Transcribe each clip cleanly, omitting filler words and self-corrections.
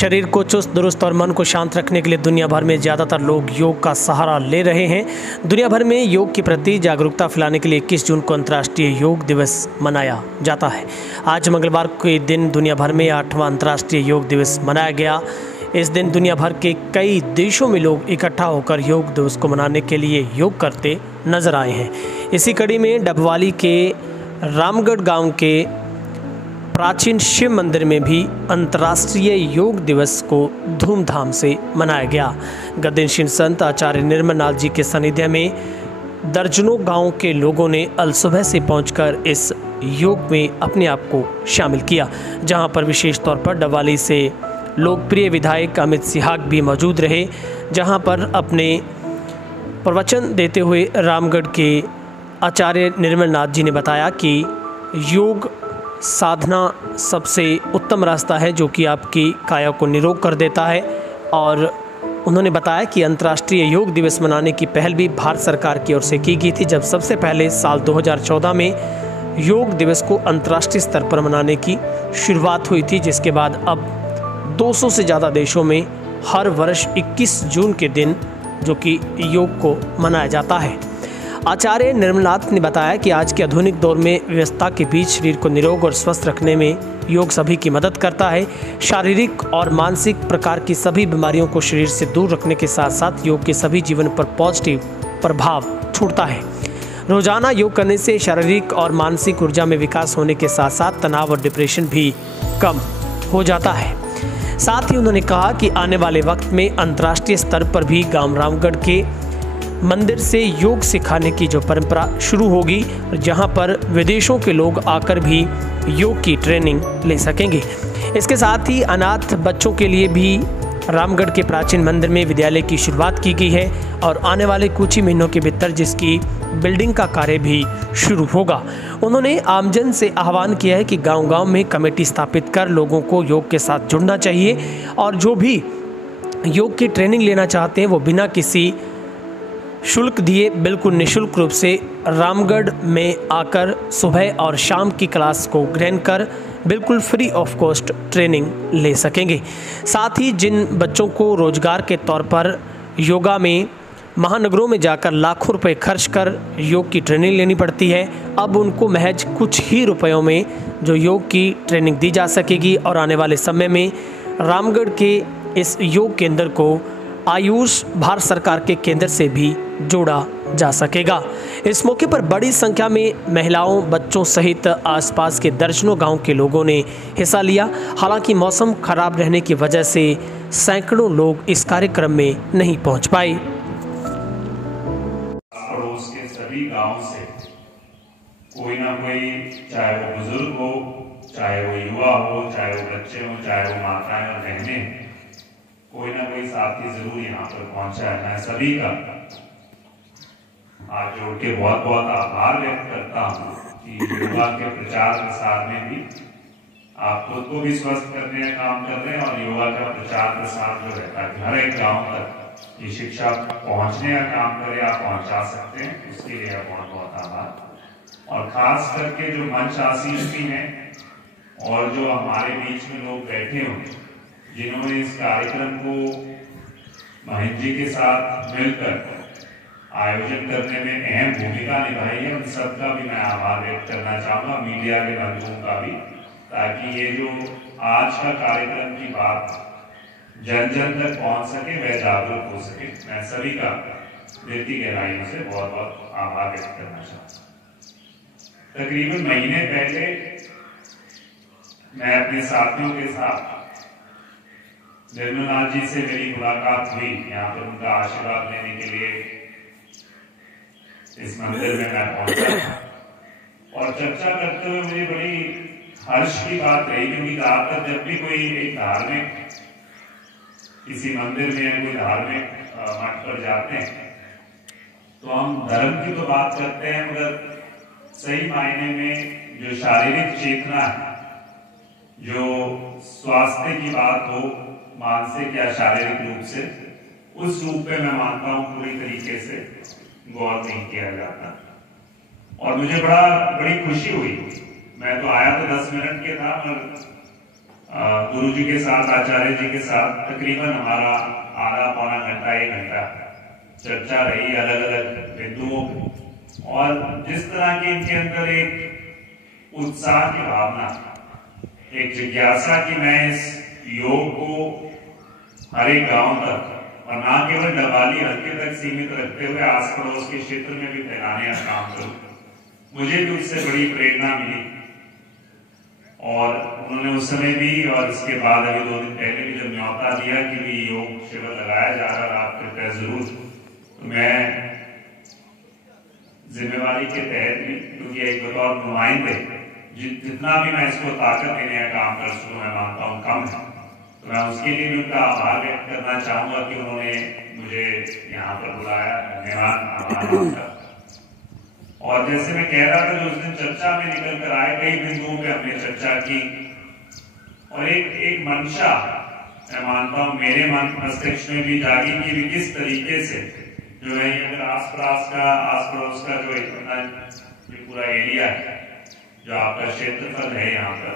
शरीर को चुस्त दुरुस्त और मन को शांत रखने के लिए दुनिया भर में ज़्यादातर लोग योग का सहारा ले रहे हैं। दुनिया भर में योग के प्रति जागरूकता फैलाने के लिए 21 जून को अंतर्राष्ट्रीय योग दिवस मनाया जाता है। आज मंगलवार के दिन दुनिया भर में 8वां अंतर्राष्ट्रीय योग दिवस मनाया गया। इस दिन दुनिया भर के कई देशों में लोग इकट्ठा होकर योग दिवस को मनाने के लिए योग करते नजर आए हैं। इसी कड़ी में डबवाली के रामगढ़ गांव के प्राचीन शिव मंदिर में भी अंतर्राष्ट्रीय योग दिवस को धूमधाम से मनाया गया। गद्दीनशील संत आचार्य निर्मलनाथ जी के सानिध्य में दर्जनों गांव के लोगों ने अलसुबह से पहुंचकर इस योग में अपने आप को शामिल किया, जहां पर विशेष तौर पर डबवाली से लोकप्रिय विधायक अमित सिहाग भी मौजूद रहे, जहां पर अपने प्रवचन देते हुए रामगढ़ के आचार्य निर्मलनाथ जी ने बताया कि योग साधना सबसे उत्तम रास्ता है जो कि आपकी काया को निरोग कर देता है। और उन्होंने बताया कि अंतर्राष्ट्रीय योग दिवस मनाने की पहल भी भारत सरकार की ओर से की गई थी, जब सबसे पहले साल 2014 में योग दिवस को अंतर्राष्ट्रीय स्तर पर मनाने की शुरुआत हुई थी, जिसके बाद अब 200 से ज़्यादा देशों में हर वर्ष 21 जून के दिन जो कि योग को मनाया जाता है। आचार्य निर्मलनाथ ने बताया कि आज के आधुनिक दौर में व्यस्तता के बीच शरीर को निरोग और स्वस्थ रखने में योग सभी की मदद करता है। शारीरिक और मानसिक प्रकार की सभी बीमारियों को शरीर से दूर रखने के साथ साथ योग के सभी जीवन पर पॉजिटिव प्रभाव छोड़ता है। रोजाना योग करने से शारीरिक और मानसिक ऊर्जा में विकास होने के साथ साथ तनाव और डिप्रेशन भी कम हो जाता है। साथ ही उन्होंने कहा कि आने वाले वक्त में अंतर्राष्ट्रीय स्तर पर भी गांव रामगढ़ के मंदिर से योग सिखाने की जो परंपरा शुरू होगी, जहां पर विदेशों के लोग आकर भी योग की ट्रेनिंग ले सकेंगे। इसके साथ ही अनाथ बच्चों के लिए भी रामगढ़ के प्राचीन मंदिर में विद्यालय की शुरुआत की गई है और आने वाले कुछ ही महीनों के भीतर जिसकी बिल्डिंग का कार्य भी शुरू होगा। उन्होंने आमजन से आह्वान किया है कि गांव-गांव में कमेटी स्थापित कर लोगों को योग के साथ जुड़ना चाहिए और जो भी योग की ट्रेनिंग लेना चाहते हैं वो बिना किसी शुल्क दिए बिल्कुल निःशुल्क रूप से रामगढ़ में आकर सुबह और शाम की क्लास को ग्रहण कर बिल्कुल फ्री ऑफ कॉस्ट ट्रेनिंग ले सकेंगे। साथ ही जिन बच्चों को रोजगार के तौर पर योगा में महानगरों में जाकर लाखों रुपए खर्च कर योग की ट्रेनिंग लेनी पड़ती है, अब उनको महज कुछ ही रुपयों में जो योग की ट्रेनिंग दी जा सकेगी और आने वाले समय में रामगढ़ के इस योग केंद्र को आयुष भारत सरकार के केंद्र से भी जोड़ा जा सकेगा। इस मौके पर बड़ी संख्या में महिलाओं, बच्चों सहित आसपास के दर्जनों गांव के लोगों ने हिस्सा लिया। हालांकि मौसम खराब रहने की वजह से सैकड़ों लोग इस कार्यक्रम में नहीं पहुंच पाए। पड़ोस के सभी गांव से कोई ना कोई, चाहे वो बुजुर्ग हो, चाहे वो युवा हो, चाहे वो बच्चे हो, चाहे वो माताएं और बहनें, कोई ना कोई साथी जरूर यहाँ पर पहुंचा है। मैं सभी का हाथ जोड़ के बहुत बहुत आभार व्यक्त करता हूँ कि योगा के प्रचार प्रसार में भी आप खुद को भी स्वस्थ करने का काम कर रहे हैं और योगा का प्रचार प्रसार जो रहता है हर एक गांव तक ये शिक्षा पहुंचने का काम करे, आप पहुंचा सकते हैं, उसके लिए बहुत बहुत आभार। और खास करके जो मंच आसीन भी हैं और जो हमारे बीच में लोग बैठे होंगे जिन्होंने इस कार्यक्रम को महेंद्र जी के साथ मिलकर आयोजन करने में अहम भूमिका निभाई है, उन सबका भी मैं आभार व्यक्त करना चाहूंगा, मीडिया के बंधुओं का भी, ताकि ये जो आज का कार्यक्रम की बात जन जन तक पहुंच सके, वह जागरूक हो सके। मैं सभी का दिल की गहराइयों से बहुत बहुत आभार व्यक्त करना चाहूंगा। तकरीबन महीने पहले मैं अपने साथियों के साथ निर्मलनाथ जी से मेरी मुलाकात हुई, यहाँ पर उनका आशीर्वाद लेने के लिए इस मंदिर में मैं पहुंचा और चर्चा करते हुए मुझे बड़ी हर्ष की बात रही, क्योंकि ज्यादातर जब भी कोई एक धार्मिक किसी मंदिर में या कोई धार्मिक मठ पर जाते हैं तो हम धर्म की तो बात करते हैं, मगर सही मायने में जो शारीरिक चेतना है, जो स्वास्थ्य की बात हो मानसिक या शारीरिक रूप से, उस रूप में मैं मानता हूं पूरी तरीके से गौर नहीं किया जाता। और मुझे बड़ी खुशी हुई, मैं तो आया तो 10 मिनट के था, पर गुरु जी के साथ, आचार्य जी के साथ तकरीबन हमारा आधा पौना घंटा, 1 घंटा चर्चा रही अलग अलग बिंदुओं पर। और जिस तरह की इनके अंदर एक उत्साह की भावना, एक जिज्ञासा कि मैं इस योग को हर एक गांव तक और ना केवल डबाली हल्के तक सीमित रखते हुए आस पड़ोस के क्षेत्र में भी फैलाने का काम करूं, मुझे भी उससे बड़ी प्रेरणा मिली। और उन्होंने उस समय भी और इसके बाद अभी 2 दिन पहले भी जब न्योता दिया कि भी योग शिविर लगाया जा रहा है, आप कृपया जरूर, तो मैं जिम्मेवारी के तहत भी, क्योंकि एक बतौर नुमाइंदे जितना भी मैं इसको ताकत देने का काम कर सकूं, मैं मानता हूँ कम है, तो मैं उसके लिए भी उनका आभार व्यक्त करना चाहूंगा कि उन्होंने मुझे यहाँ पर बुलाया। धन्यवाद। और जैसे मैं कह रहा था, जो उस दिन चर्चा में निकल कर आए, कई बिंदुओं पे हमने चर्चा की और एक मंशा मैं मानता हूं मेरे मन मस्तिष्क में भी जागी कि भी किस तरीके से जो है अगर आस पड़ोस का जो इतना ये पूरा एरिया है, जो आपका क्षेत्रफल है यहाँ पर,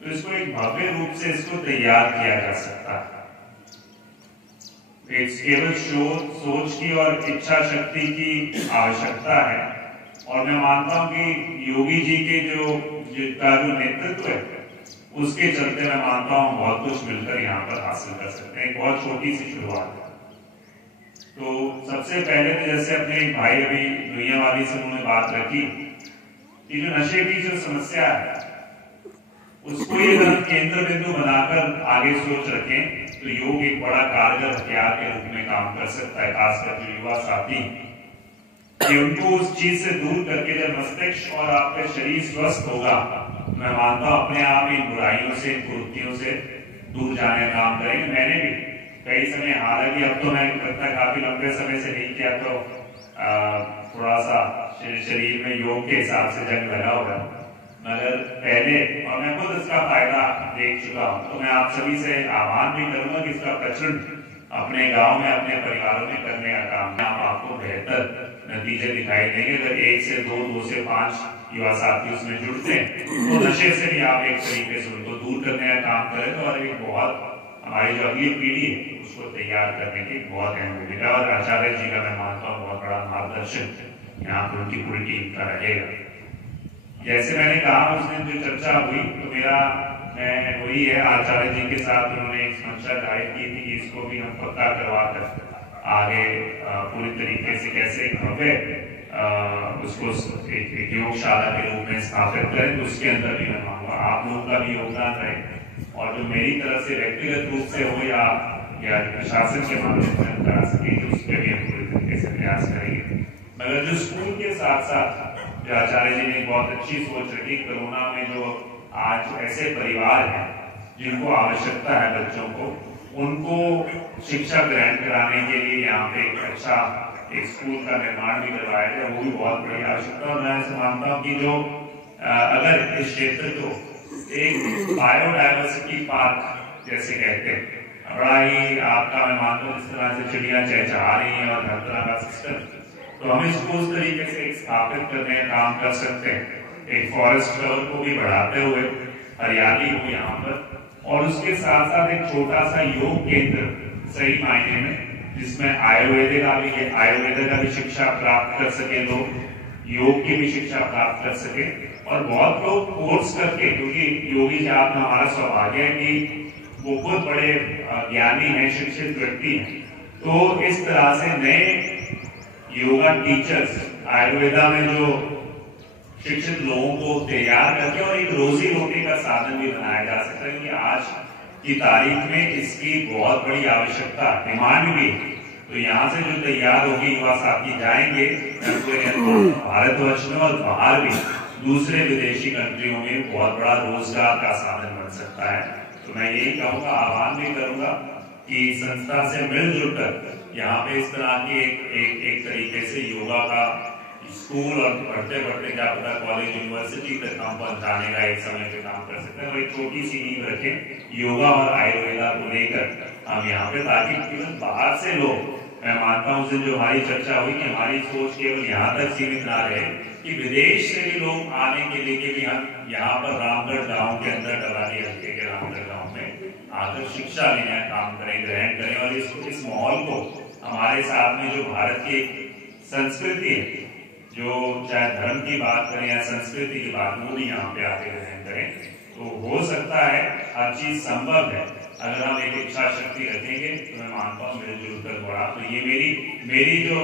तो इसको एक भव्य रूप से इसको तैयार किया जा सकता है। एक केवल सोच की और इच्छा शक्ति की आवश्यकता है। और मैं मानता हूं कि योगी जी के जो नेतृत्व है, उसके चलते मैं मानता हूं बहुत कुछ मिलकर यहाँ पर हासिल कर सकते हैं। एक बहुत छोटी सी शुरुआत है। तो सबसे पहले तो जैसे अपने एक भाई अभी दुनिया वाली से उन्होंने बात रखी कि जो नशे की जो समस्या है, उसको ये केंद्र बिंदु बनाकर आगे सोच रखें तो योग एक बड़ा कारगर हथियार के रूप में काम कर सकता है। खासकर जो युवा साथी, कि उनको उस चीज से दूर करके जब मस्तिष्क और आपका शरीर स्वस्थ होगा, मैं मानता हूं अपने आप इन बुराइयों से, इन कुरीतियों से दूर जाने का काम करेंगे। मैंने भी कई समय, हालांकि अब तो मैं काफी लंबे समय से नहीं किया, तो थोड़ा सा शरीर में योग के हिसाब से जंग लगा होगा, मगर पहले, और मैं खुद इसका फायदा देख चुका हूं, तो मैं आप सभी से आह्वान भी करूंगा कि इसका प्रचलन अपने गांव में, अपने परिवारों में करने का काम, आपको बेहतर नतीजे दिखाई देंगे। अगर 1 से 2 से 5 युवा साथी उसमें जुड़ते हैं, तो नशे से भी आप एक तरीके से उनको दूर करने का काम करें और एक बहुत हमारी जो अगली पीढ़ी है उसको तैयार करने की बहुत अहम भूमिका। और आचार्य जी का मैं मानता हूँ बहुत बड़ा मार्गदर्शन यहाँ पर उनकी पूरी टीम का रहेगा। जैसे मैंने कहा उस दिन जो चर्चा हुई, तो मैं वही है, आचार्य जी के साथ उन्होंने एक मंशा जाहिर की थी कि इसको भी हम पक्का करवा कर आगे पूरी तरीके से कैसे भव्य उसको एक योगशाला के रूप में स्थापित करें। तो उसके अंदर भी मैं मांगूंगा आप लोगों का भी योगदान रहे, और जो मेरी तरफ से व्यक्तिगत रूप से हो या प्रशासन के माध्यम से हम करा सके, तो उस पर भी हम पूरी तरीके से प्रयास करेंगे। मगर जो स्कूल के साथ साथ जो आचार्य जी ने बहुत अच्छी सोच रखी, कोरोना में जो आज ऐसे परिवार हैं जिनको आवश्यकता है बच्चों को, उनको शिक्षा ग्रहण कराने के लिए यहाँ पे एक अच्छा एक स्कूल का निर्माण भी करवाया गया, वो भी बहुत बड़ी आवश्यकता। और मैं ऐसे मानता हूँ कि जो अगर इस क्षेत्र को एक बायोडायवर्सिटी पार्क जैसे कहते हैं, बड़ा ही आपका, मैं मानता हूँ जिस तरह से चिड़िया चहचहा रही है और हर तरह का सिस्टम, तो हम इसको उस तरीके से स्थापित करने का काम कर सकते हैं। एक फॉरेस्ट कवर को भी बढ़ाते हुए हरियाली हो यहाँ पर, और उसके साथ साथ एक छोटा सा योग केंद्र सही मायने में, जिसमें आयुर्वेद का भी शिक्षा प्राप्त कर सके लोग, योग की भी शिक्षा प्राप्त कर सके, और बहुत लोग कोर्स करके, क्योंकि योगी जी आप में हमारा सौभाग्य है कि वो खुद बड़े ज्ञानी हैं, शिक्षित व्यक्ति हैं, तो इस तरह से नए योगा टीचर्स आयुर्वेदा में जो शिक्षित लोगों को तैयार करके और एक रोजी रोटी का साधन भी बनाया जा सकता है, क्योंकि आज की तारीख में इसकी बहुत बड़ी आवश्यकता, डिमांड भी। तो यहाँ से जो तैयार होगी युवा साथी जाएंगे भारतवर्ष में और बाहर भी दूसरे विदेशी कंट्रियों में बहुत बड़ा रोजगार का साधन बन सकता है। तो मैं यही कहूँगा, आह्वान भी करूंगा कि संस्था से मिलजुल कर यहाँ पे इस तरह की एक तरीके से योगा का स्कूल, और बढ़ते बढ़ते क्या पता कॉलेज यूनिवर्सिटी तक हम पहुंचाने का एक समय पे काम कर सकते हैं, और एक छोटी सी नींव रखें योगा और आयुर्वेदा को लेकर हम यहाँ पे, ताकि केवल बाहर से लोग, मैं मानता हूँ उस दिन जो हमारी चर्चा हुई कि हमारी सोच केवल यहाँ तक सीमित ना रहे, कि विदेश से भी लोग आने के लिए भी हम यहाँ पर रामगढ़ गाँव के अंदर, डलारी हल्के के रामगढ़ गाँव आकर शिक्षा लेने का काम करें, ग्रहण करें और इस माहौल को हमारे साथ में जो भारत की संस्कृति है, जो चाहे धर्म की बात करें या संस्कृति की बात, वो भी यहाँ पे आके ग्रहण करें। तो हो सकता है हर चीज संभव है अगर हम एक इच्छा शक्ति रखेंगे। तो मैं मानता हूँ मिलजुल कर बढ़ा। तो ये मेरी जो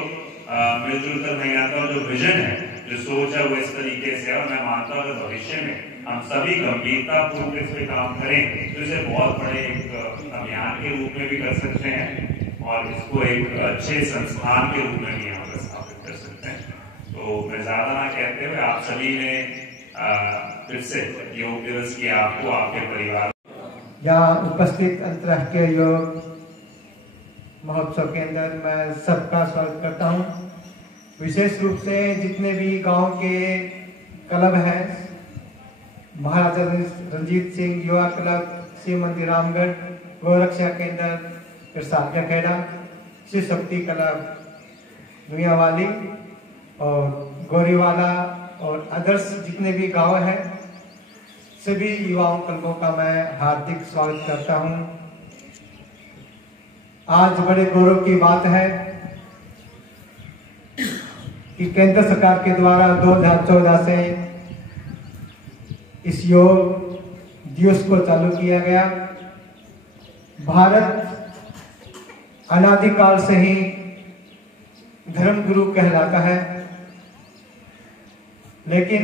मिलजुल कर नहीं आता जो विजन है, जो सोच है, वो इस तरीके से है। और मैं मानता हूँ कि भविष्य में हम सभी गंभीरता पूर्वक इस पे काम करें तो इसे बहुत बड़े एक अभियान के रूप में भी कर सकते हैं और इसको एक अच्छे संस्थान के रूप में भी यहाँ पर स्थापित कर सकते हैं। तो मैं ज्यादा ना कहते हुए आप सभी ने फिर से योग दिवस की आपको, आपके परिवार, यहाँ उपस्थित अंतर्राष्ट्रीय योग महोत्सव के अंदर मैं सबका स्वागत करता हूँ। विशेष रूप से जितने भी गांव के क्लब हैं, महाराजा रंजीत सिंह युवा क्लब, शिव मंदिर रामगढ़, गौरक्षा केंद्र, प्रसाद खेड़ा, शिव शक्ति क्लब दुनियावाली और गौरीवाला और अदर्स जितने भी गांव हैं, सभी युवाओं क्लबों का मैं हार्दिक स्वागत करता हूं। आज बड़े गौरव की बात है कि केंद्र सरकार के द्वारा 2014 से इस योग दिवस को चालू किया गया। भारत अनादिकाल से ही धर्म गुरु कहलाता है, लेकिन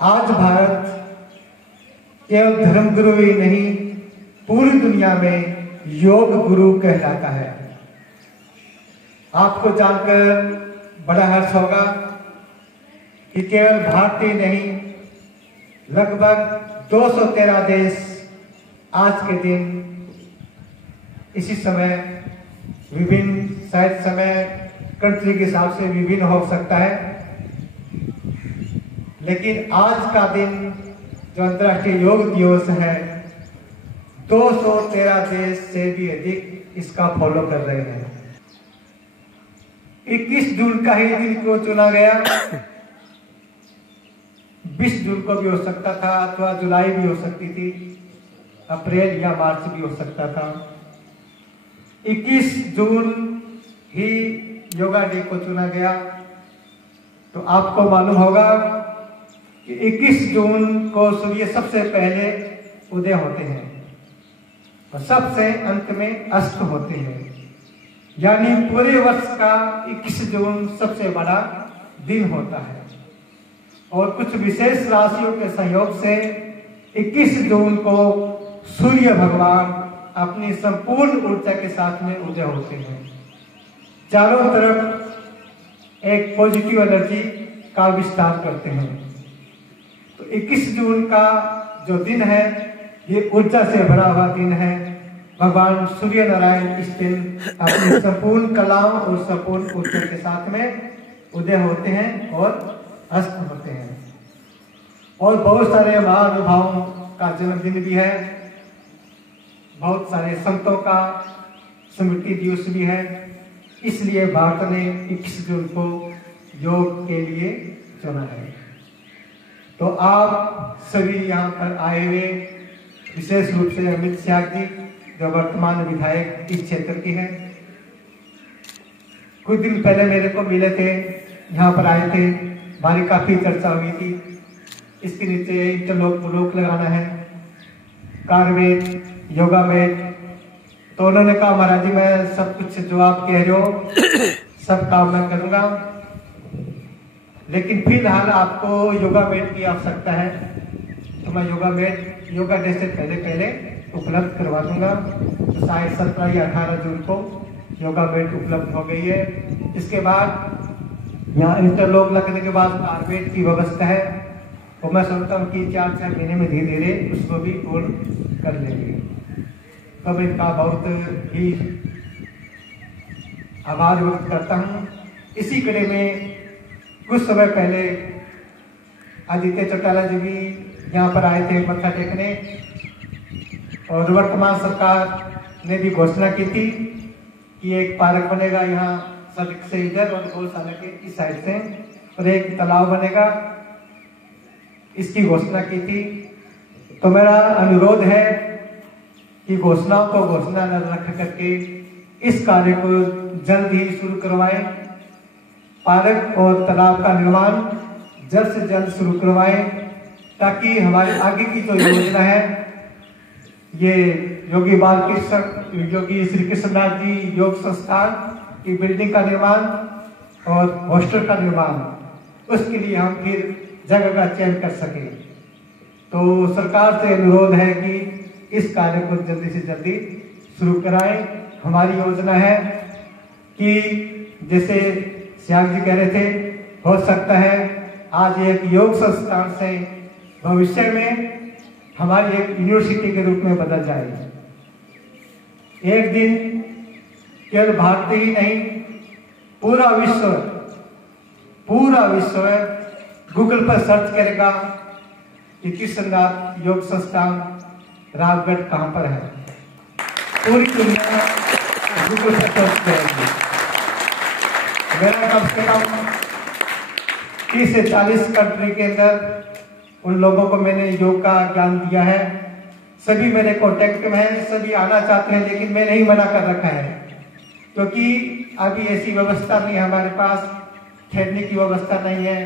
आज भारत केवल धर्म गुरु ही नहीं, पूरी दुनिया में योग गुरु कहलाता है। आपको जानकर बड़ा हर्ष होगा कि केवल भारत ही नहीं, लगभग 213 देश आज के दिन इसी समय विभिन्न, शायद समय कंट्री के हिसाब से विभिन्न हो सकता है, लेकिन आज का दिन जो अंतर्राष्ट्रीय योग दिवस है, 213 देश से भी अधिक इसका फॉलो कर रहे हैं। 21 जून का ही दिन को चुना गया। 20 जून को भी हो सकता था, अथवा जुलाई भी हो सकती थी, अप्रैल या मार्च भी हो सकता था। 21 जून ही योगा डे को चुना गया। तो आपको मालूम होगा कि 21 जून को सूर्य सबसे पहले उदय होते हैं और सबसे अंत में अस्त होते हैं, यानी पूरे वर्ष का 21 जून सबसे बड़ा दिन होता है। और कुछ विशेष राशियों के सहयोग से 21 जून को सूर्य भगवान अपनी संपूर्ण ऊर्जा के साथ में उदय होते हैं। चारों तरफ एक पॉजिटिव एनर्जी का विस्तार करते हैं। तो 21 जून का जो दिन है, ये ऊर्जा से भरा हुआ दिन है। भगवान सूर्य नारायण इस दिन अपनी संपूर्ण कलाओं और संपूर्ण ऊर्जा के साथ में उदय होते हैं और अस्त होते हैं। और बहुत सारे महानुभावों का जन्मदिन भी है, बहुत सारे संतों का स्मृति दिवस भी है। इसलिए भारत ने 21 जून को योग के लिए चुना है। तो आप सभी यहाँ पर आए हुए, विशेष रूप से अमित शाह जी जो वर्तमान विधायक इस क्षेत्र के हैं, कुछ दिन पहले मेरे को मिले थे, यहाँ पर आए थे, हमारी काफी चर्चा हुई थी। इसके नीचे इंटरलॉक ब्लॉक लगाना है, कार्वेट, योगा मैट। तो उन्होंने कहा महाराज जी मैं सब कुछ जो आप कह रहे हो सब काम मैं करूँगा, लेकिन फिलहाल आपको योगा मैट की आवश्यकता है। तो मैं योगा मैट योगा डे से पहले उपलब्ध करवा दूंगा। तो शायद 17 या 18 जून को योगा मैट उपलब्ध हो गई है। इसके बाद यहाँ इंटरलॉक लगने के बाद कार्पेट की व्यवस्था है, और मैं सोचता हूँ कि 4-6 महीने में धीरे धीरे उसको भी पूर्ण कर लेंगे। तब इनका बहुत ही आभार व्यक्त करता हूँ। इसी कड़ी में कुछ समय पहले आदित्य चौटाला जी भी यहाँ पर आए थे मत्था टेकने, और वर्तमान सरकार ने भी घोषणा की थी कि एक पार्क बनेगा यहाँ सड़क से इधर और गौशाला के इस साइड से, और एक तालाब बनेगा, इसकी घोषणा की थी। तो मेरा अनुरोध है की घोषणाओं को घोषणा न रख करके इस कार्य को जल्द ही शुरू करवाएं। पार्क और तालाब का निर्माण जल्द से जल्द शुरू करवाएं, ताकि हमारे आगे की जो योजना है, ये योगी श्री कृष्णनाथ जी योग संस्थान की बिल्डिंग का निर्माण और हॉस्टल का निर्माण, उसके लिए हम फिर जगह का चयन कर सके। तो सरकार से अनुरोध है कि इस कार्य को जल्दी से जल्दी शुरू कराएं। हमारी योजना है कि जैसे श्याम जी कह रहे थे, हो सकता है आज एक योग संस्थान से भविष्य में हमारी एक यूनिवर्सिटी के रूप में बदल जाए। एक दिन केवल भारत ही नहीं, पूरा विश्व गूगल पर सर्च करेगा कि कृष्णनाथ योग संस्थान रावगढ़ कहां पर है। पूरी दुनिया गूगल पर सर्च करेगी। मेरा कम से कम 30 से 40 कंट्री के अंदर उन लोगों को मैंने योग का ज्ञान दिया है। सभी मेरे कॉन्टेक्ट में हैं, सभी आना चाहते हैं, लेकिन मैंने ही मना कर रखा है, क्योंकि अभी ऐसी व्यवस्था नहीं है हमारे पास। ठहरने की व्यवस्था नहीं है,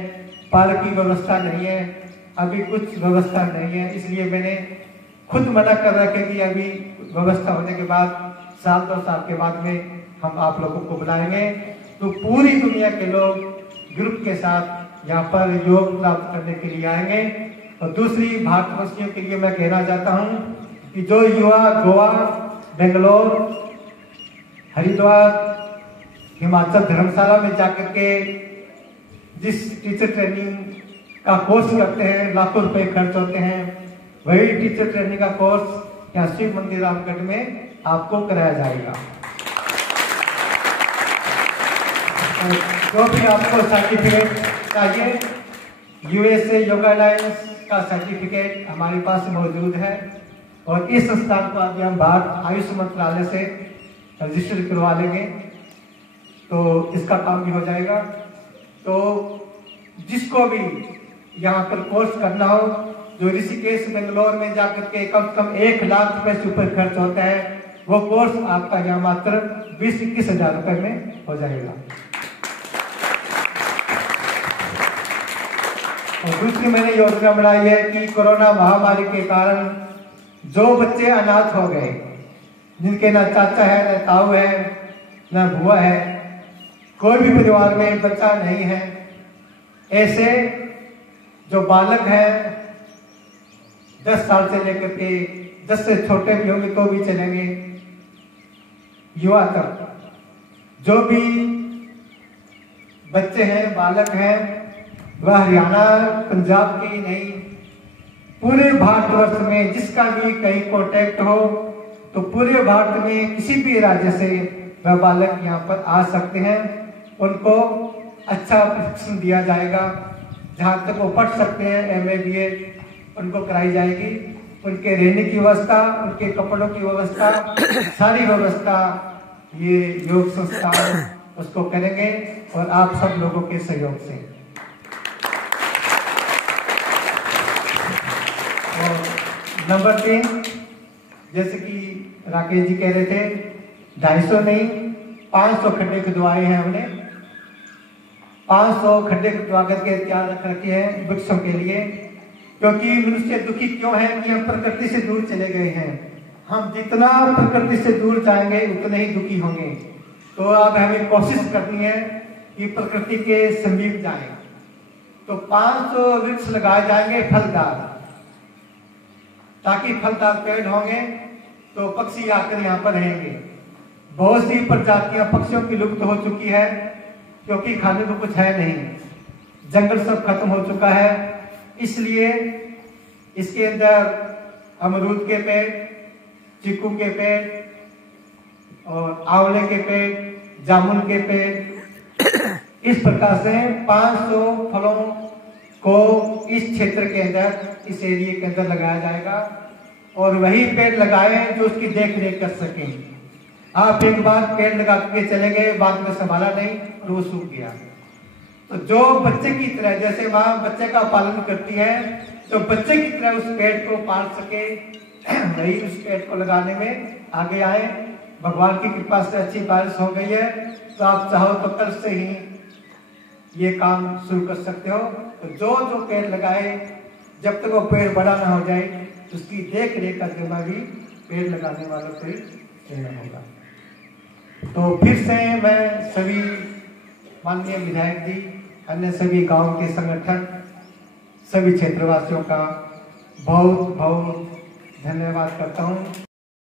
पार्क की व्यवस्था नहीं है, अभी कुछ व्यवस्था नहीं है। इसलिए मैंने खुद मना कर रखा कि अभी व्यवस्था होने के बाद, 1-2 साल के बाद में हम आप लोगों को बुलाएंगे, तो पूरी दुनिया के लोग ग्रुप के साथ यहाँ पर योग प्राप्त करने के लिए आएंगे। और दूसरी भारतवासियों के लिए मैं कहना चाहता हूँ कि जो युवा गोवा, बेंगलोर, हरिद्वार, हिमाचल धर्मशाला में जाकर के जिस टीचर ट्रेनिंग का कोर्स करते हैं, लाखों रुपए खर्च होते हैं, वही टीचर ट्रेनिंग का कोर्स यहाँ शिव मंदिर रामगढ़ में आपको कराया जाएगा। जो भी आपको सर्टिफिकेट चाहिए, यूएसए योगा अलायंस का सर्टिफिकेट हमारे पास मौजूद है, और इस संस्थान को अभी हम भारत आयुष मंत्रालय से रजिस्टर करवा लेंगे, तो इसका काम भी हो जाएगा। तो जिसको भी यहाँ पर कोर्स करना हो, जो ऋषिकेश बेंगलोर में जाकर के कम से कम 1 लाख रुपए से ऊपर खर्च होता है, वो कोर्स आपका यहाँ मात्र 20-21 हजार रुपए में हो जाएगा। और दूसरी मैंने योजना बनाई है कि कोरोना महामारी के कारण जो बच्चे अनाथ हो गए, जिनके ना चाचा है, ना ताऊ है, ना बुआ है, कोई भी परिवार में बच्चा नहीं है, ऐसे जो बालक हैं 10 साल से लेकर के 10 से छोटे भी होंगे तो भी चलेंगे, युवा तक जो भी बच्चे हैं, बालक हैं, वह हरियाणा, पंजाब की नहीं, पूरे भारतवर्ष में जिसका भी कहीं कॉन्टेक्ट हो, तो पूरे भारत में किसी भी राज्य से वह बालक यहाँ पर आ सकते हैं। उनको अच्छा प्रशिक्षण दिया जाएगा, जहाँ तक वो पढ़ सकते हैं, MA BA उनको कराई जाएगी। उनके रहने की व्यवस्था, उनके कपड़ों की व्यवस्था, सारी व्यवस्था ये योग संस्थान उसको करेंगे, और आप सब लोगों के सहयोग से। और नंबर 3, जैसे कि राकेश जी कह रहे थे, 250 नहीं 500 खड्डे खुदवाए हैं हमने। 500 खड्डे खुदवा करके तैयार रख रखे हैं वृक्षों के लिए, क्योंकि मनुष्य दुखी क्यों है कि हम प्रकृति से दूर चले गए हैं। हम जितना प्रकृति से दूर जाएंगे उतने ही दुखी होंगे। तो अब हमें कोशिश करनी है कि प्रकृति के समीप जाएं। तो 500 वृक्ष लगाए जाएंगे फलदार, ताकि फलदार पेड़ होंगे तो पक्षी आकर यहाँ पर रहेंगे। बहुत सी प्रजातियां पक्षियों की लुप्त हो चुकी है, क्योंकि खाने को कुछ है नहीं, जंगल सब खत्म हो चुका है। इसलिए इसके अंदर अमरूद के पेड़, चीकू के पेड़ और आंवले के पेड़, जामुन के पेड़, इस प्रकार से 500 फलों को इस क्षेत्र के अंदर, इस एरिया के अंदर लगाया जाएगा। और वही पेड़ लगाए जो उसकी देख रेख कर सकें। आप एक बार पेड़ लगा के चले गए, बाद में संभाला नहीं और वो सूख गया। तो जो बच्चे की तरह, जैसे माँ बच्चे का पालन करती है, तो बच्चे की तरह उस पेड़ को पाल सके, वही उस पेड़ को लगाने में आगे आए। भगवान की कृपा से अच्छी बारिश हो गई है, तो आप चाहो तो कल से ही ये काम शुरू कर सकते हो। तो जो जो पेड़ लगाए, जब तक वो पेड़ बड़ा ना हो जाए, उसकी देख रेख का जिम्मा भी पेड़ लगाने वालों को ही देना होगा। तो फिर से मैं सभी माननीय विधायक जी, अन्य सभी गांव के संगठन, सभी क्षेत्रवासियों का बहुत बहुत धन्यवाद करता हूँ।